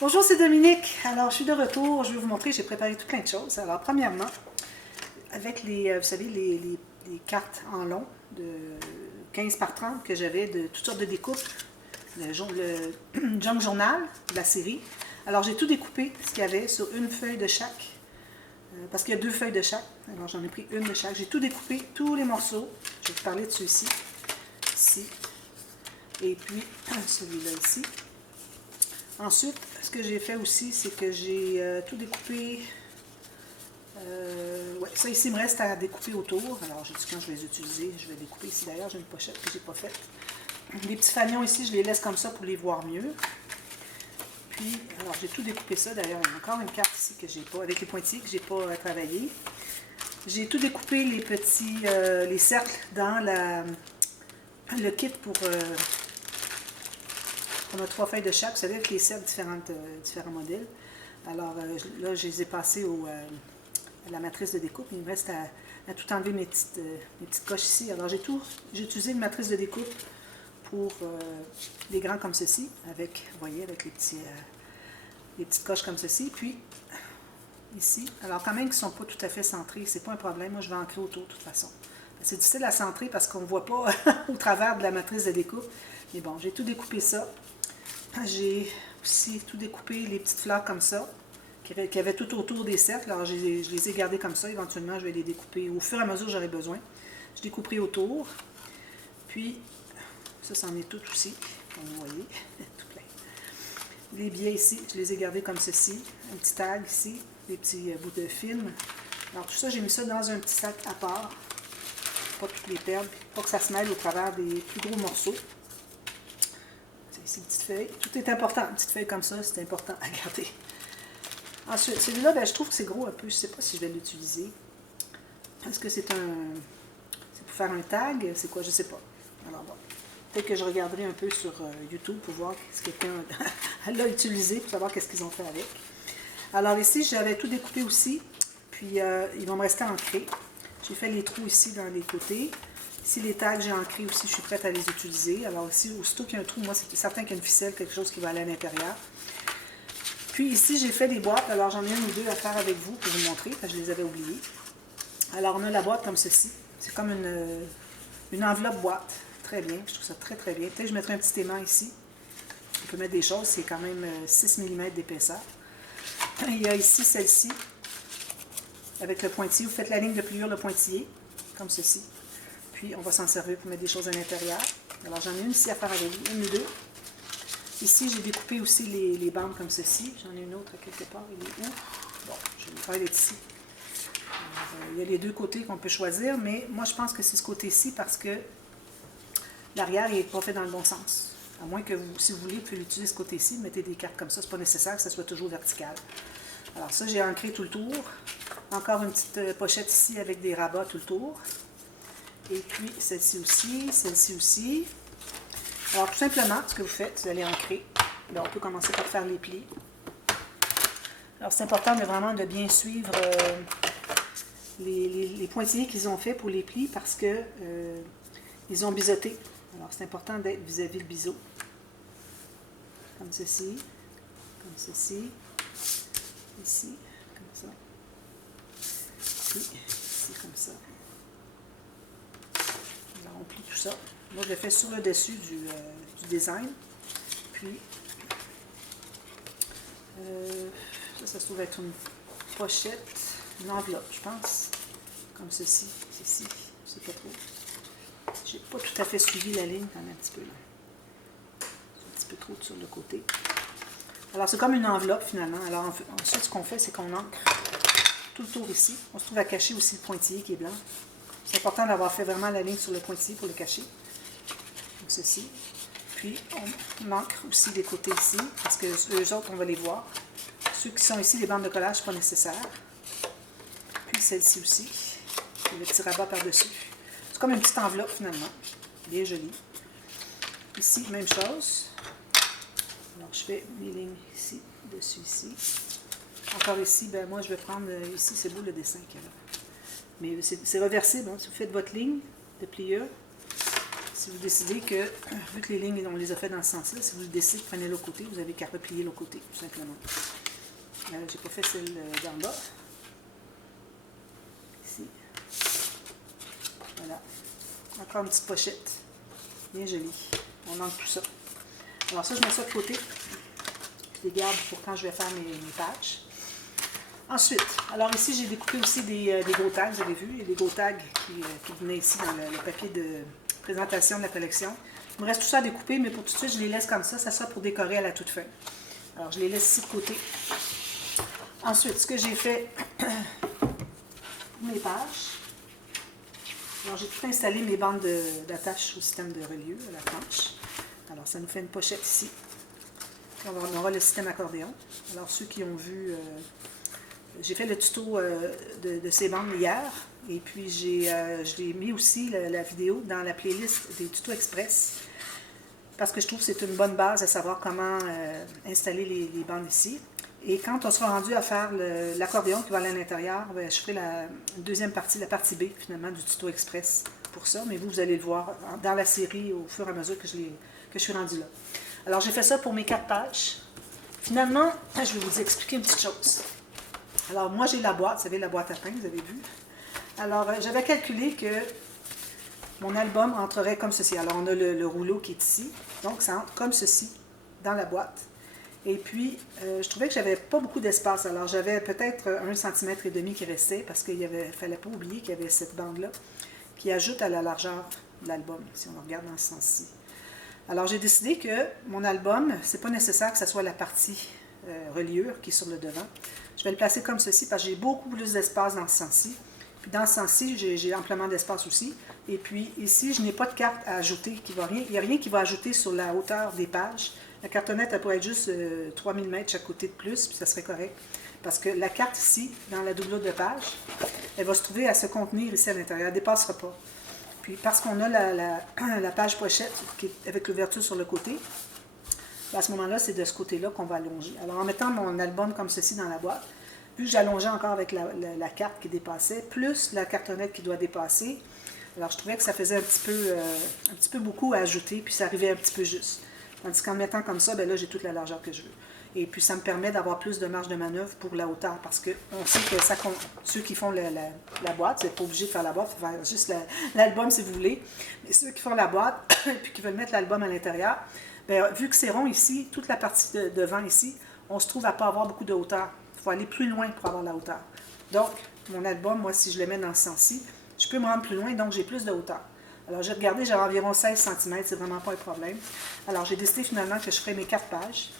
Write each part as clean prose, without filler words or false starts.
Bonjour, c'est Dominique. Alors, je suis de retour. Je vais vous montrer, j'ai préparé tout plein de choses. Alors, premièrement, avec les, vous savez, les cartes en long de 15 par 30 que j'avais de toutes sortes de découpes, le Junk Journal de la série. Alors, j'ai tout découpé, ce qu'il y avait, sur une feuille de chaque, parce qu'il y a 2 feuilles de chaque. Alors, j'en ai pris une de chaque. J'ai tout découpé, tous les morceaux. Je vais vous parler de ceux-ci, ici, et puis celui-là ici. Ensuite, ce que j'ai fait aussi, c'est que j'ai tout découpé. Ouais, ça ici, il me reste à découper autour. Alors, j'ai dit quand je vais les utiliser, je vais découper ici. D'ailleurs, j'ai une pochette que je n'ai pas faite. Les petits fanions ici, je les laisse comme ça pour les voir mieux. Puis, alors, j'ai tout découpé ça. D'ailleurs, il y a encore une carte ici que j'ai pas, avec les pointillés que j'ai pas travaillé. J'ai tout découpé les petits, les cercles dans le kit pour... on a 3 feuilles de chaque, vous savez, avec les cercles différents modèles. Alors là, je les ai passés à la matrice de découpe. Il me reste à tout enlever mes petites coches ici. Alors j'ai utilisé une matrice de découpe pour les grands comme ceci, avec, vous voyez, avec les petites coches comme ceci. Puis ici, alors quand même qu'ils ne sont pas tout à fait centrés, c'est pas un problème. Moi, je vais ancrer autour de toute façon. C'est difficile à centrer parce qu'on ne voit pas au travers de la matrice de découpe. Mais bon, j'ai tout découpé ça. J'ai aussi tout découpé les petites fleurs comme ça, qui avaient tout autour des cercles. Alors, je les ai gardées comme ça. Éventuellement, je vais les découper au fur et à mesure que j'aurai besoin. Je découperai autour. Puis, ça, c'en est tout aussi, comme vous voyez. Tout plein. Les billets ici, je les ai gardés comme ceci. Un petit tag ici, des petits bouts de film. Alors, tout ça, j'ai mis ça dans un petit sac à part. Pas toutes les perdre, pas que ça se mêle au travers des plus gros morceaux. Ici, petite feuille. Tout est important. Une petite feuille comme ça, c'est important à garder. Ensuite, celui-là, ben, je trouve que c'est gros un peu. Je ne sais pas si je vais l'utiliser. Est-ce que c'est pour faire un tag? C'est quoi? Je ne sais pas. Alors bon. Peut-être que je regarderai un peu sur YouTube pour voir si quelqu'un l'a utilisé, pour savoir qu'est-ce qu'ils ont fait avec. Alors ici, j'avais tout découpé aussi. Puis, il va me rester à ancrer. J'ai fait les trous ici dans les côtés. Ici, les tags, j'ai ancré aussi, je suis prête à les utiliser. Alors ici, aussitôt qu'il y a un trou, moi, c'est certain qu'il y a une ficelle, quelque chose qui va aller à l'intérieur. Puis ici, j'ai fait des boîtes. Alors, j'en ai une ou deux à faire avec vous pour vous montrer, parce que je les avais oubliées. Alors, on a la boîte comme ceci. C'est comme une enveloppe boîte. Très bien, je trouve ça très, très bien. Peut-être que je mettrai un petit aimant ici. On peut mettre des choses, c'est quand même 6 mm d'épaisseur. Il y a ici celle-ci, avec le pointillé. Vous faites la ligne de pliure, le pointillé, comme ceci. Puis, on va s'en servir pour mettre des choses à l'intérieur. Alors, j'en ai une ici à faire avec vous, une ou deux. Ici, j'ai découpé aussi les bandes comme ceci. J'en ai une autre à quelque part. Il est où? Bon, je vais faire être ici. Alors, il y a les deux côtés qu'on peut choisir, mais moi, je pense que c'est ce côté-ci parce que l'arrière n'est pas fait dans le bon sens. À moins que, si vous voulez, vous pouvez l'utiliser ce côté-ci, mettez des cartes comme ça. C'est pas nécessaire que ça soit toujours vertical. Alors, ça, j'ai ancré tout le tour. Encore une petite pochette ici avec des rabats tout le tour. Et puis, celle-ci aussi. Alors, tout simplement, ce que vous faites, vous allez ancrer. Là, on peut commencer par faire les plis. Alors, c'est important vraiment de bien suivre les pointillés qu'ils ont fait pour les plis parce que ils ont biseauté. Alors, c'est important d'être vis-à-vis le biseau. Comme ceci. Ici, comme ça. Ici, comme ça. Alors, on plie tout ça. Moi, je le fais sur le dessus du design. Puis, ça se trouve être une pochette, une enveloppe, je pense. Comme ceci, ceci, je sais pas trop. J'ai pas tout à fait suivi la ligne, quand même, un petit peu là. C'est un petit peu trop sur le côté. Alors, c'est comme une enveloppe, finalement. Alors, ensuite, ce qu'on fait, c'est qu'on ancre tout le tour ici. On se trouve à cacher aussi le pointillé qui est blanc. C'est important d'avoir fait vraiment la ligne sur le pointillé pour le cacher. Comme ceci. Puis, on ancre aussi les côtés ici, parce que eux autres, on va les voir. Ceux qui sont ici, les bandes de collage, ce n'est pas nécessaire. Puis, celle-ci aussi. Et le petit rabat par-dessus. C'est comme une petite enveloppe, finalement. Bien jolie. Ici, même chose. Alors, je fais mes lignes ici, dessus, ici. Encore ici, ben moi, je vais prendre, ici, c'est beau le dessin qu'il y a là. Mais c'est réversible, hein. Si vous faites votre ligne de pliure, Si vous décidez que, vu que les lignes, on les a fait dans ce sens-là, si vous décidez de prendre l'autre côté, vous n'avez qu'à replier l'autre côté, tout simplement. J'ai pas fait celle d'en bas. Ici. Voilà. Encore une petite pochette. Bien jolie. On manque tout ça. Alors ça, je mets ça de côté. Je les garde pour quand je vais faire mes pages. Ensuite, alors ici, j'ai découpé aussi des gros tags, vous avez vu, il y a des gros tags qui venaient ici dans le papier de présentation de la collection. Il me reste tout ça à découper, mais pour tout de suite, je les laisse comme ça sera pour décorer à la toute fin. Alors, je les laisse ici de côté. Ensuite, ce que j'ai fait pour mes pages, alors j'ai tout installé mes bandes d'attache au système de reliure à la planche. Alors, ça nous fait une pochette ici. On aura le système accordéon. Alors, ceux qui ont vu... j'ai fait le tuto de ces bandes hier, et puis je l'ai mis aussi, la vidéo, dans la playlist des tutos express, parce que je trouve que c'est une bonne base à savoir comment installer les bandes ici. Et quand on sera rendu à faire l'accordéon qui va aller à l'intérieur, je ferai la deuxième partie, la partie B, finalement, du tuto express pour ça, mais vous allez le voir dans la série au fur et à mesure que je suis rendue là. Alors, j'ai fait ça pour mes 4 pages. Finalement, je vais vous expliquer une petite chose. Alors, moi, j'ai la boîte, vous savez, la boîte à pain, vous avez vu. Alors, j'avais calculé que mon album entrerait comme ceci. Alors, on a le rouleau qui est ici, donc ça entre comme ceci dans la boîte. Et puis, je trouvais que j'avais pas beaucoup d'espace. Alors, j'avais peut-être 1,5 cm qui restait, parce qu'il ne fallait pas oublier qu'il y avait cette bande-là qui ajoute à la largeur de l'album, si on regarde dans ce sens-ci. Alors, j'ai décidé que mon album, c'est pas nécessaire que ce soit la partie reliure qui est sur le devant. Je vais le placer comme ceci parce que j'ai beaucoup plus d'espace dans ce sens-ci. Puis dans ce sens-ci, j'ai amplement d'espace aussi. Et puis ici, je n'ai pas de carte à ajouter. Il n'y a rien qui va ajouter sur la hauteur des pages. La cartonnette, elle pourrait être juste 3 mm chaque côté de plus, puis ça serait correct. Parce que la carte ici, dans la doublure de page, elle va se trouver à se contenir ici à l'intérieur. Elle ne dépassera pas. Puis parce qu'on a la page pochette avec l'ouverture sur le côté, à ce moment-là, c'est de ce côté-là qu'on va allonger. Alors, en mettant mon album comme ceci dans la boîte, vu que j'allongeais encore avec la carte qui dépassait, plus la cartonnette qui doit dépasser, alors je trouvais que ça faisait un petit peu beaucoup à ajouter, puis ça arrivait un petit peu juste. Tandis qu'en mettant comme ça, bien là, j'ai toute la largeur que je veux. Et puis, ça me permet d'avoir plus de marge de manœuvre pour la hauteur, parce qu'on sait que ça compte. Ceux qui font la boîte, vous n'êtes pas obligé de faire la boîte, il faut faire juste l'album si vous voulez. Mais ceux qui font la boîte, puis qui veulent mettre l'album à l'intérieur, bien, vu que c'est rond ici, toute la partie devant ici, on se trouve à ne pas avoir beaucoup de hauteur. Il faut aller plus loin pour avoir la hauteur. Donc, mon album, moi, si je le mets dans ce sens-ci, je peux me rendre plus loin, donc j'ai plus de hauteur. Alors, j'ai regardé, j'ai environ 16 cm, c'est vraiment pas un problème. Alors, j'ai décidé finalement que je ferais mes 4 pages.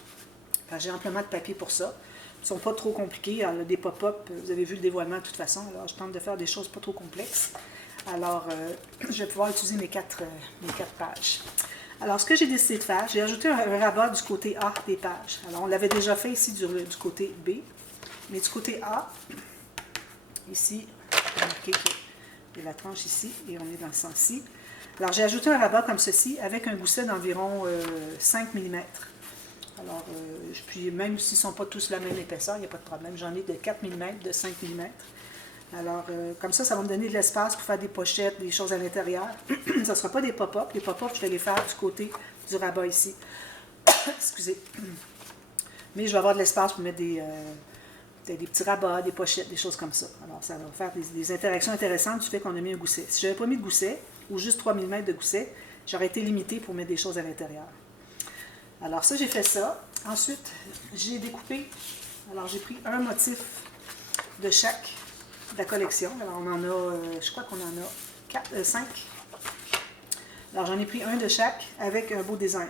J'ai amplement de papier pour ça. Ils ne sont pas trop compliqués. Alors, des pop-up, vous avez vu le dévoilement de toute façon. Alors, je tente de faire des choses pas trop complexes. Alors, je vais pouvoir utiliser mes 4 pages. Alors, ce que j'ai décidé de faire, j'ai ajouté un rabat du côté A des pages. Alors, on l'avait déjà fait ici du côté B. Mais du côté A, ici, remarquez qu'il y a la tranche ici et on est dans ce sens-ci. Alors, j'ai ajouté un rabat comme ceci avec un gousset d'environ 5 mm. Alors, puis même s'ils ne sont pas tous la même épaisseur, il n'y a pas de problème. J'en ai de 4 mm, de 5 mm. Alors, comme ça va me donner de l'espace pour faire des pochettes, des choses à l'intérieur. Ça ne sera pas des pop-up. Les pop-up, je vais les faire du côté du rabat ici. Excusez. Mais je vais avoir de l'espace pour mettre des petits rabats, des pochettes, des choses comme ça. Alors, ça va faire des interactions intéressantes du fait qu'on a mis un gousset. Si je n'avais pas mis de gousset, ou juste 3 mm de gousset, j'aurais été limitée pour mettre des choses à l'intérieur. Alors ça, j'ai fait ça. Ensuite, j'ai découpé. Alors, j'ai pris un motif de chaque de la collection. Alors, on en a, je crois qu'on en a 5. Alors, j'en ai pris un de chaque avec un beau design.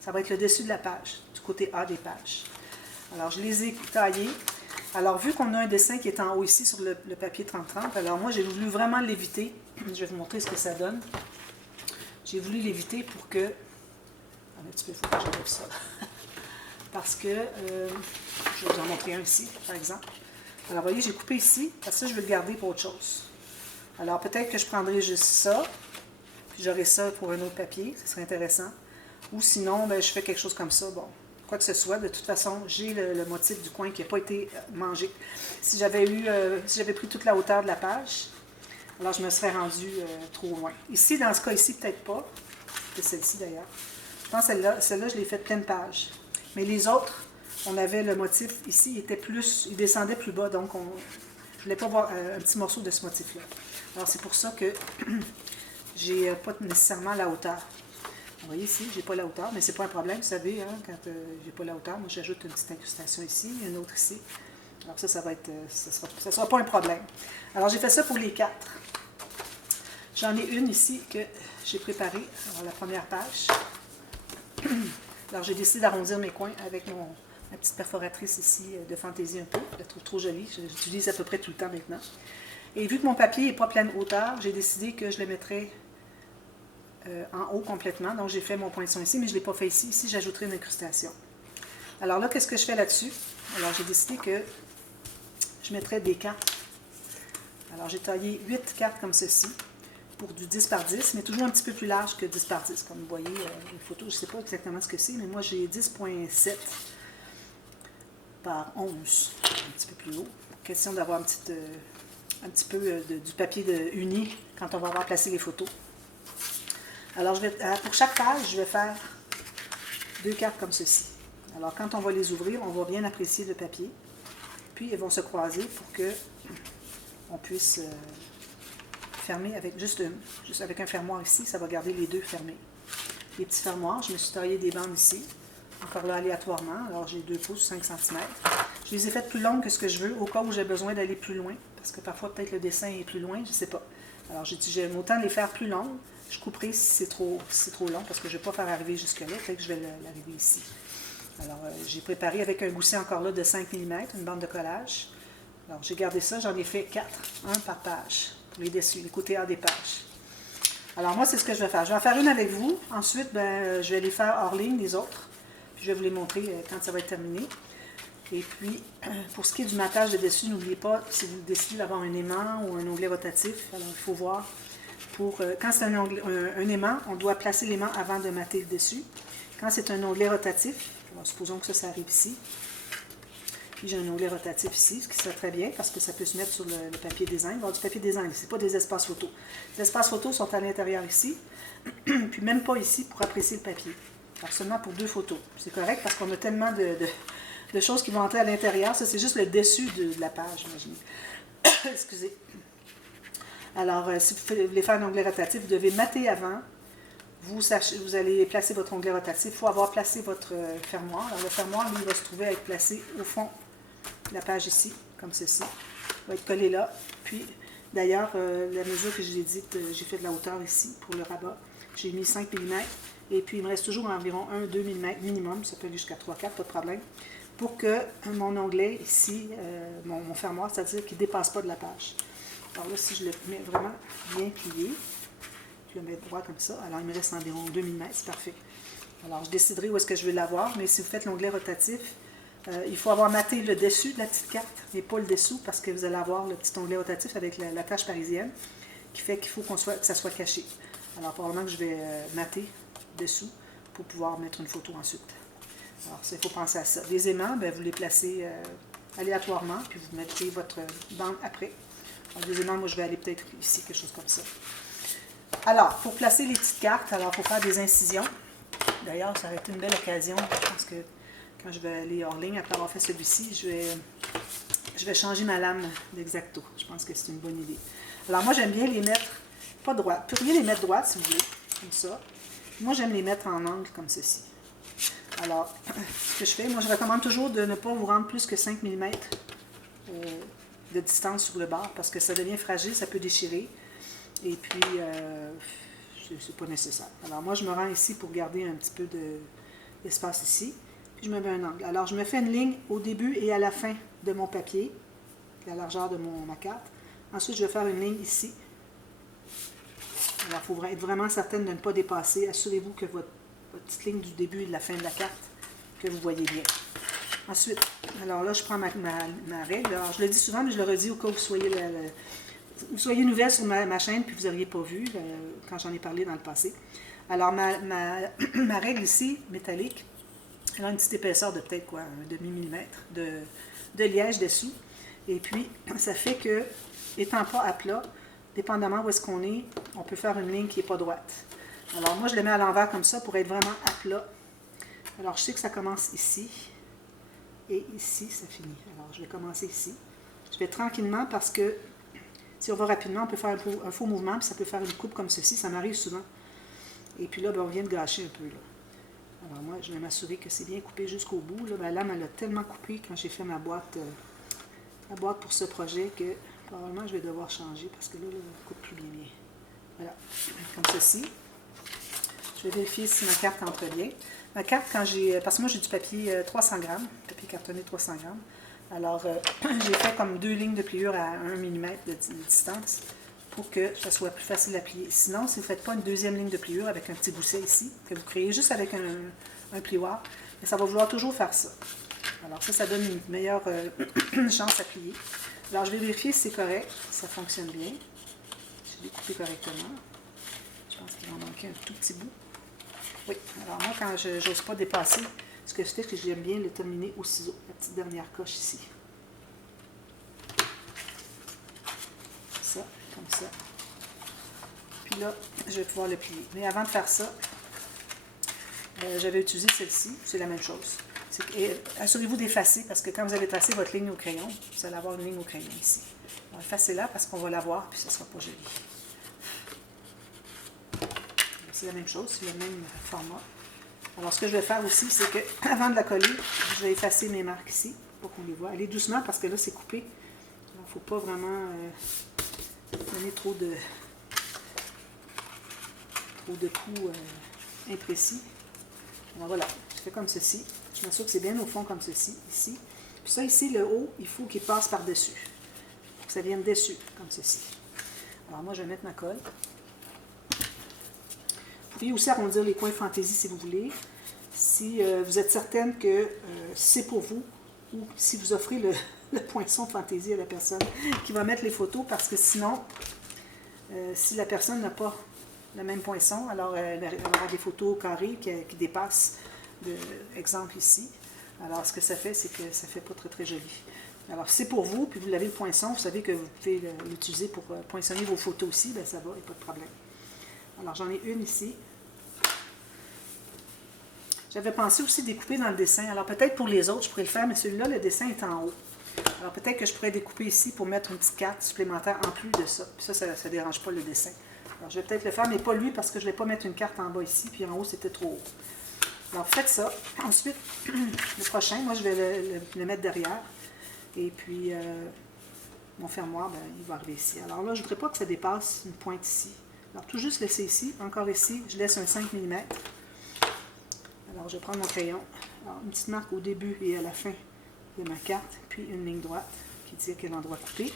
Ça va être le dessus de la page, du côté A des pages. Alors, je les ai taillés. Alors, vu qu'on a un dessin qui est en haut ici sur le papier 30-30, alors moi, j'ai voulu vraiment l'éviter. Je vais vous montrer ce que ça donne. J'ai voulu l'éviter pour que... Un petit peu, il faut que j'enlève ça. Parce que, je vais vous en montrer un ici, par exemple. Alors, vous voyez, j'ai coupé ici, parce que je vais le garder pour autre chose. Alors, peut-être que je prendrai juste ça, puis j'aurai ça pour un autre papier, ce serait intéressant. Ou sinon, ben, je fais quelque chose comme ça, bon, quoi que ce soit. De toute façon, j'ai le motif du coin qui n'a pas été mangé. Si j'avais pris toute la hauteur de la page, alors je me serais rendu trop loin. Ici, dans ce cas ici, peut-être pas. C'était celle-ci d'ailleurs. Je pense que celle-là, je l'ai faite pleine page. Mais les autres, on avait le motif ici, il descendait plus bas, donc je ne voulais pas voir un petit morceau de ce motif-là. Alors c'est pour ça que j'ai pas nécessairement la hauteur. Vous voyez ici, j'ai pas la hauteur, mais c'est pas un problème, vous savez, hein, quand j'ai pas la hauteur, moi j'ajoute une petite incrustation ici, une autre ici. Alors ça va être, ça sera pas un problème. Alors j'ai fait ça pour les 4. J'en ai une ici que j'ai préparée, alors la première page. Alors j'ai décidé d'arrondir mes coins avec ma petite perforatrice ici de fantaisie un peu. Je la trouve trop jolie, je l'utilise à peu près tout le temps maintenant. Et vu que mon papier n'est pas pleine hauteur, j'ai décidé que je le mettrais en haut complètement. Donc j'ai fait mon poinçon ici, mais je ne l'ai pas fait ici. Ici, j'ajouterai une incrustation. Alors là, qu'est-ce que je fais là-dessus? Alors j'ai décidé que je mettrais des cartes. Alors j'ai taillé 8 cartes comme ceci, pour du 10 par 10, mais toujours un petit peu plus large que 10 par 10. Comme vous voyez, une photo, je ne sais pas exactement ce que c'est, mais moi j'ai 10,7 par 11, un petit peu plus haut. Question d'avoir un petit peu du papier uni quand on va avoir placé les photos. Alors pour chaque page, je vais faire 2 cartes comme ceci. Alors quand on va les ouvrir, on va bien apprécier le papier. Puis elles vont se croiser pour que on puisse fermer avec juste avec un fermoir ici, ça va garder les deux fermés. Les petits fermoirs, je me suis taillé des bandes ici, encore là aléatoirement, alors j'ai 2 pouces, 5 cm. Je les ai faites plus longues que ce que je veux, au cas où j'ai besoin d'aller plus loin, parce que parfois peut-être le dessin est plus loin, je ne sais pas. Alors j'aime autant les faire plus longues, je couperai si c'est trop long, parce que je ne vais pas faire arriver jusque-là, peut-être que je vais l'arriver ici. Alors j'ai préparé avec un gousset encore là de 5 mm, une bande de collage. Alors j'ai gardé ça, j'en ai fait 4, un par page. Les dessus, les côtés A des pages. Alors moi, c'est ce que je vais faire. Je vais en faire une avec vous. Ensuite, je vais les faire hors ligne, les autres. Puis je vais vous les montrer quand ça va être terminé. Et puis, pour ce qui est du matage de dessus, n'oubliez pas, si vous décidez d'avoir un aimant ou un onglet rotatif, alors il faut voir. Quand c'est un aimant, on doit placer l'aimant avant de mater le dessus. Quand c'est un onglet rotatif, alors supposons que ça arrive ici. Puis j'ai un onglet rotatif ici, ce qui serait très bien parce que ça peut se mettre sur le papier design. Il va y avoir du papier design, ce n'est pas des espaces photos. Les espaces photos sont à l'intérieur ici, puis même pas ici pour apprécier le papier. Alors seulement pour 2 photos. C'est correct parce qu'on a tellement de choses qui vont entrer à l'intérieur. Ça, c'est juste le dessus de la page, imaginez. Excusez. Alors, si vous voulez faire un onglet rotatif, vous devez mater avant. Vous allez placer votre onglet rotatif. Il faut avoir placé votre fermoir. Alors, le fermoir, lui, va se trouver à être placé au fond de la page ici, comme ceci. Il va être collé là. Puis, d'ailleurs, la mesure que je l'ai dite, j'ai fait de la hauteur ici pour le rabat. J'ai mis 5 mm. Et puis, il me reste toujours environ 1-2 mm minimum. Ça peut aller jusqu'à 3-4, pas de problème. Pour que mon onglet ici, mon fermoir, c'est-à-dire qu'il ne dépasse pas de la page. Alors là, si je le mets vraiment bien plié, je le mets droit comme ça. Alors, il me reste environ 2 mm, c'est parfait. Alors, je déciderai où est-ce que je vais l'avoir, mais si vous faites l'onglet rotatif, il faut avoir maté le dessus de la petite carte, mais pas le dessous, parce que vous allez avoir le petit onglet rotatif avec la tâche parisienne, qui fait qu'il faut que ça soit caché. Alors, probablement que je vais mater dessous pour pouvoir mettre une photo ensuite. Alors, il faut penser à ça. Les aimants, vous les placez aléatoirement, puis vous mettez votre bande après. Alors, les aimants, moi, je vais aller peut-être ici, quelque chose comme ça. Alors, pour placer les petites cartes, alors il faut faire des incisions. D'ailleurs, ça aurait été une belle occasion. Je pense que quand je vais aller hors ligne, après avoir fait celui-ci, je vais changer ma lame d'X-Acto. Je pense que c'est une bonne idée. Alors, moi, j'aime bien les mettre pas droites. Vous pourriez les mettre droites, si vous voulez, comme ça. Moi, j'aime les mettre en angle, comme ceci. Alors, ce que je fais, moi, je recommande toujours de ne pas vous rendre plus que 5 mm de distance sur le bord, parce que ça devient fragile, ça peut déchirer. Et puis, c'est pas nécessaire. Alors, moi, je me rends ici pour garder un petit peu d'espace ici. Puis, je me mets un angle. Alors, je me fais une ligne au début et à la fin de mon papier, la largeur de ma carte. Ensuite, je vais faire une ligne ici. Alors, il faut être vraiment certaine de ne pas dépasser. Assurez-vous que votre petite ligne du début et de la fin de la carte, que vous voyez bien. Ensuite, alors là, je prends ma règle. Alors, je le dis souvent, mais je le redis au cas où vous soyez nouvelle sur ma chaîne puis vous n'auriez pas vu quand j'en ai parlé dans le passé. Alors, ma règle ici, métallique, elle a une petite épaisseur de peut-être quoi, un demi-millimètre de liège dessous. Et puis, ça fait que, étant pas à plat, dépendamment où est-ce qu'on est, on peut faire une ligne qui n'est pas droite. Alors moi, je le mets à l'envers comme ça pour être vraiment à plat. Alors je sais que ça commence ici et ici, ça finit. Alors je vais commencer ici. Je vais tranquillement parce que si on va rapidement, on peut faire un faux mouvement, puis ça peut faire une coupe comme ceci, ça m'arrive souvent. Et puis là, ben, on vient de gâcher un peu. Là. Alors moi, je vais m'assurer que c'est bien coupé jusqu'au bout. Là, ben, la lame, elle a tellement coupé quand j'ai fait ma boîte pour ce projet que probablement je vais devoir changer parce que là, elle ne coupe plus bien. Voilà, comme ceci. Je vais vérifier si ma carte entre bien. Ma carte, parce que moi j'ai du papier 300 grammes, papier cartonné 300 grammes. Alors, j'ai fait comme 2 lignes de pliure à 1 mm de distance pour que ça soit plus facile à plier. Sinon, si vous ne faites pas une deuxième ligne de pliure avec un petit gousset ici, que vous créez juste avec un plioir, ça va vouloir toujours faire ça. Alors ça donne une meilleure chance à plier. Alors, je vais vérifier si c'est correct, si ça fonctionne bien. Je l'ai coupé correctement. Je pense qu'il en manquait un tout petit bout. Oui, alors moi, quand je n'ose pas dépasser, ce que je fais, c'est que j'aime bien le terminer au ciseau, la petite dernière coche ici. Ça, comme ça. Puis là, je vais pouvoir le plier. Mais avant de faire ça, j'avais utilisé celle-ci, c'est la même chose. Assurez-vous d'effacer, parce que quand vous allez tracer votre ligne au crayon, vous allez avoir une ligne au crayon ici. Alors, effacez-la parce qu'on va la voir, puis ce ne sera pas joli. C'est la même chose, c'est le même format. Alors, ce que je vais faire aussi, c'est que avant de la coller, je vais effacer mes marques ici, pour qu'on les voit. Allez doucement, parce que là, c'est coupé. Il ne faut pas vraiment donner trop de coups imprécis. Alors voilà, je fais comme ceci. Je m'assure que c'est bien au fond comme ceci, ici. Puis ça, ici, le haut, il faut qu'il passe par-dessus. Pour que ça vienne dessus, comme ceci. Alors moi, je vais mettre ma colle. Vous pouvez aussi arrondir les coins fantaisie si vous voulez. Si vous êtes certaine que c'est pour vous, ou si vous offrez le poinçon fantaisie à la personne qui va mettre les photos, parce que sinon, si la personne n'a pas le même poinçon, alors elle aura des photos carrées qui dépassent, exemple ici. Alors ce que ça fait, c'est que ça ne fait pas très très joli. Alors si c'est pour vous, puis vous l'avez le poinçon, vous savez que vous pouvez l'utiliser pour poinçonner vos photos aussi, bien ça va, il n'y a pas de problème. Alors j'en ai une ici. J'avais pensé aussi découper dans le dessin. Alors peut-être pour les autres, je pourrais le faire, mais celui-là, le dessin est en haut. Alors peut-être que je pourrais découper ici pour mettre une petite carte supplémentaire en plus de ça. Puis ça ne dérange pas le dessin. Alors je vais peut-être le faire, mais pas lui, parce que je ne vais pas mettre une carte en bas ici, puis en haut, c'était trop haut. Alors faites ça. Ensuite, le prochain, moi je vais le mettre derrière. Et puis, mon fermoir, ben, il va arriver ici. Alors là, je ne voudrais pas que ça dépasse une pointe ici. Alors tout juste laisser ici. Encore ici, je laisse un 5 mm. Alors je vais prendre mon crayon. Alors, une petite marque au début et à la fin de ma carte. Puis une ligne droite qui dit à quel endroit couper.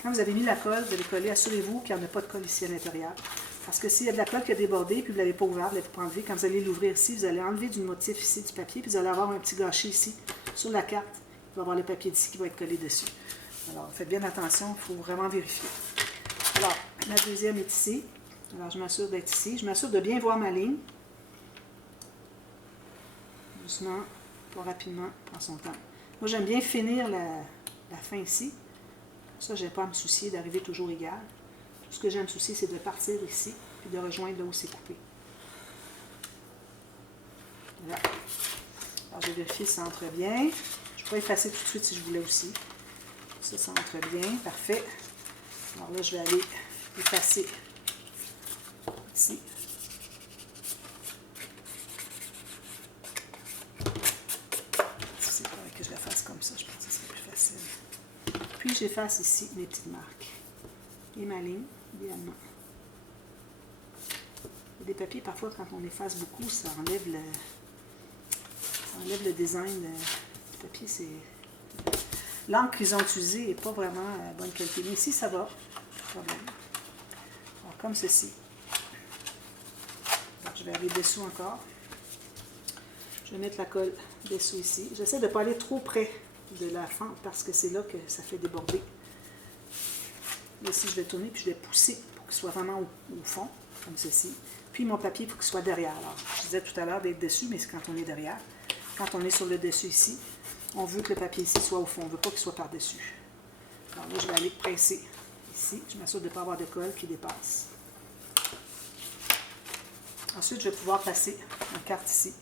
Quand vous avez mis la colle, vous allez coller, assurez-vous qu'il n'y en a pas de colle ici à l'intérieur. Parce que s'il y a de la colle qui a débordé, puis vous ne l'avez pas ouvert, vous ne l'avez pas enlevé, quand vous allez l'ouvrir ici, vous allez enlever du motif ici du papier, puis vous allez avoir un petit gâchis ici, sur la carte. Il va y avoir le papier d'ici qui va être collé dessus. Alors, faites bien attention, il faut vraiment vérifier. Alors, la deuxième est ici. Alors, je m'assure d'être ici. Je m'assure de bien voir ma ligne. Doucement, pas rapidement, prend son temps. Moi, j'aime bien finir la fin ici. Ça, je n'ai pas à me soucier d'arriver toujours égal. Tout ce que j'ai à me soucier, c'est de partir ici, puis de rejoindre là où c'est coupé. Voilà. Alors, je vais vérifier si ça entre bien. Je pourrais effacer tout de suite si je voulais aussi. Ça entre bien. Parfait. Alors là, je vais aller effacer ici. C'est correct que je la fasse comme ça. Je pense que c'est plus facile. Puis, j'efface ici mes petites marques. Et ma ligne, idéalement. Il y a des papiers, parfois, quand on efface beaucoup, ça enlève le design du papier. L'encre qu'ils ont utilisée n'est pas vraiment à bonne qualité. Mais ici, ça va. Pas de problème. Alors, comme ceci. Alors, je vais aller dessous encore. Je vais mettre la colle dessous ici. J'essaie de ne pas aller trop près de la fente parce que c'est là que ça fait déborder. Là, ici, je vais tourner puis je vais pousser pour qu'il soit vraiment au fond, comme ceci. Puis mon papier, il faut qu'il soit derrière. Alors, je disais tout à l'heure d'être dessus, mais c'est quand on est derrière. Quand on est sur le dessus ici, on veut que le papier ici soit au fond. On ne veut pas qu'il soit par-dessus. Alors là, je vais aller presser ici. Je m'assure de ne pas avoir de colle qui dépasse. Ensuite, je vais pouvoir placer ma carte ici,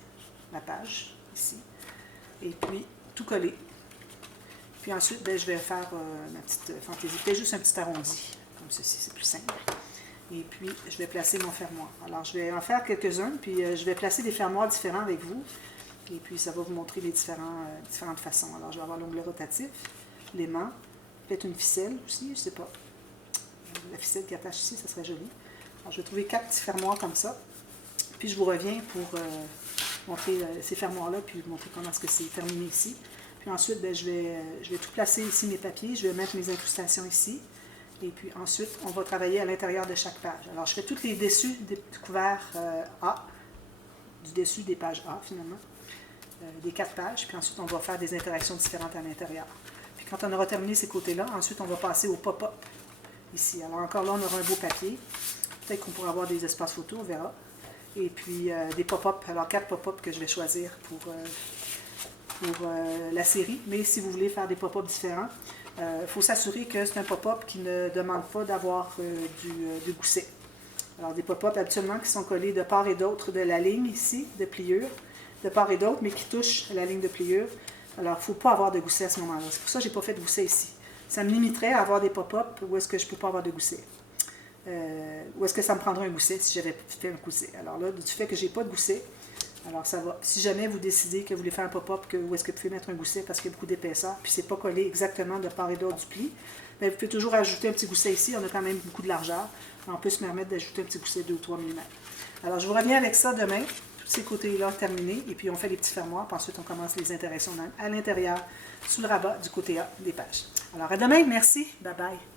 la page, ici. Et puis, tout coller. Puis ensuite, ben, je vais faire ma petite fantaisie. Peut-être juste un petit arrondi, comme ceci, c'est plus simple. Et puis, je vais placer mon fermoir. Alors, je vais en faire quelques-uns, puis je vais placer des fermoirs différents avec vous. Et puis, ça va vous montrer les différentes façons. Alors, je vais avoir l'onglet rotatif, l'aimant, peut-être une ficelle aussi, je ne sais pas. La ficelle qui attache ici, ça serait joli. Alors, je vais trouver 4 petits fermoirs comme ça. Puis, je vous reviens pour montrer ces fermoirs-là, puis vous montrer comment est-ce que c'est terminé ici. Puis ensuite, ben, je vais tout placer ici, mes papiers. Je vais mettre mes incrustations ici. Et puis ensuite, on va travailler à l'intérieur de chaque page. Alors, je fais tous les dessus des couverts A, du dessus des pages A, finalement, des 4 pages. Puis ensuite, on va faire des interactions différentes à l'intérieur. Puis quand on aura terminé ces côtés-là, ensuite, on va passer au pop-up ici. Alors, encore là, on aura un beau papier. Peut-être qu'on pourra avoir des espaces photos, on verra. Et puis, des pop-up. Alors, 4 pop-up que je vais choisir pour la série, mais si vous voulez faire des pop-up différents, il faut s'assurer que c'est un pop-up qui ne demande pas d'avoir du gousset. Alors des pop-up habituellement qui sont collés de part et d'autre de la ligne ici, de pliure, de part et d'autre, mais qui touchent la ligne de pliure. Alors il ne faut pas avoir de gousset à ce moment-là. C'est pour ça que je n'ai pas fait de gousset ici. Ça me limiterait à avoir des pop-up où est-ce que je ne peux pas avoir de gousset. Où est-ce que ça me prendrait un gousset si j'avais fait un gousset. Alors là, du fait que je n'ai pas de gousset, alors ça va. Si jamais vous décidez que vous voulez faire un pop-up, où est-ce que vous pouvez mettre un gousset parce qu'il y a beaucoup d'épaisseur, puis c'est pas collé exactement de part et d'autre du pli, bien, vous pouvez toujours ajouter un petit gousset ici, on a quand même beaucoup de largeur. On peut se permettre d'ajouter un petit gousset de 2 ou 3 mm. Alors je vous reviens avec ça demain, tous ces côtés-là terminés, et puis on fait les petits fermoirs, puis ensuite on commence les interactions à l'intérieur, sous le rabat du côté A des pages. Alors à demain, merci, bye bye.